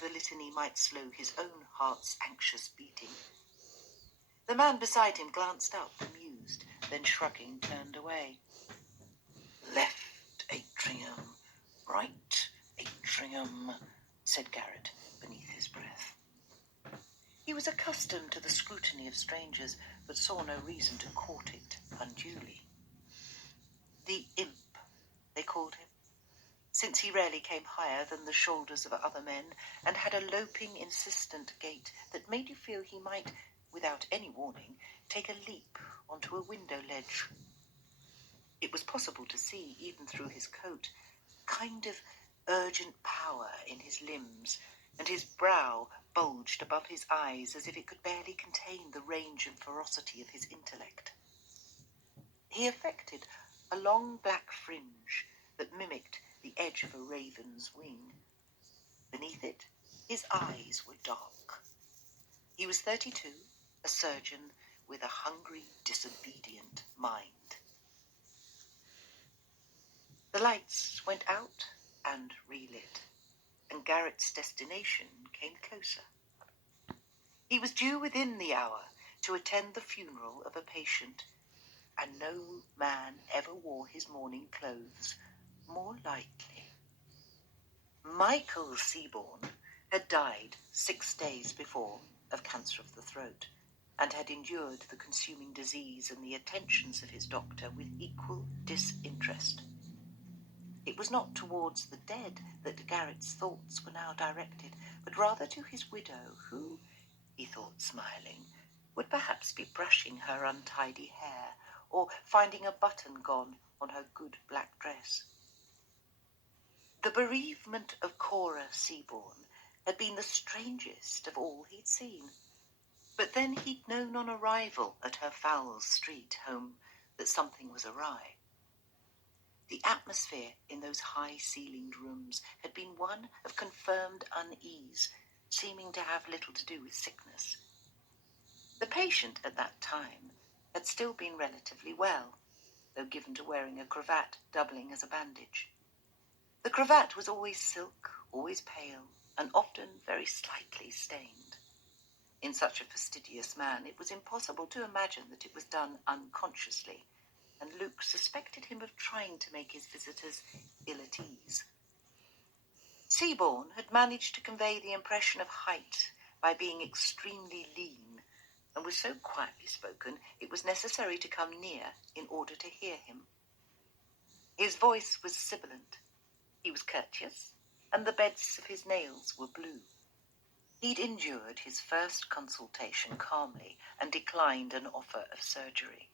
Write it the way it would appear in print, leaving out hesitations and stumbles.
the litany might slow his own heart's anxious beating. The man beside him glanced up, amused, then shrugging, turned away. "Left atrium, right atrium," said Garrett beneath his breath. He was accustomed to the scrutiny of strangers, but saw no reason to court it unduly. The imp, they called him, since he rarely came higher than the shoulders of other men, and had a loping, insistent gait that made you feel he might, without any warning, take a leap onto a window ledge. It was possible to see, even through his coat, a kind of urgent power in his limbs, and his brow bulged above his eyes as if it could barely contain the range and ferocity of his intellect. He affected a long black fringe that mimicked the edge of a raven's wing. Beneath it, his eyes were dark. He was 32, a surgeon with a hungry, disobedient mind. The lights went out and relit, and Garrett's destination came closer. He was due within the hour to attend the funeral of a patient, and no man ever wore his mourning clothes more lightly. Michael Seaborn had died 6 days before of cancer of the throat, and had endured the consuming disease and the attentions of his doctor with equal disinterest. It was not towards the dead that Garrett's thoughts were now directed, but rather to his widow, who, he thought smiling, would perhaps be brushing her untidy hair, or finding a button gone on her good black dress. The bereavement of Cora Seaborn had been the strangest of all he'd seen, but then he'd known on arrival at her Fowles Street home that something was awry. The atmosphere in those high-ceilinged rooms had been one of confirmed unease, seeming to have little to do with sickness. The patient at that time had still been relatively well, though given to wearing a cravat doubling as a bandage. The cravat was always silk, always pale, and often very slightly stained. In such a fastidious man, it was impossible to imagine that it was done unconsciously, and Luke suspected him of trying to make his visitors ill at ease. Seaborn had managed to convey the impression of height by being extremely lean, and was so quietly spoken it was necessary to come near in order to hear him. His voice was sibilant, he was courteous, and the beds of his nails were blue. He'd endured his first consultation calmly and declined an offer of surgery.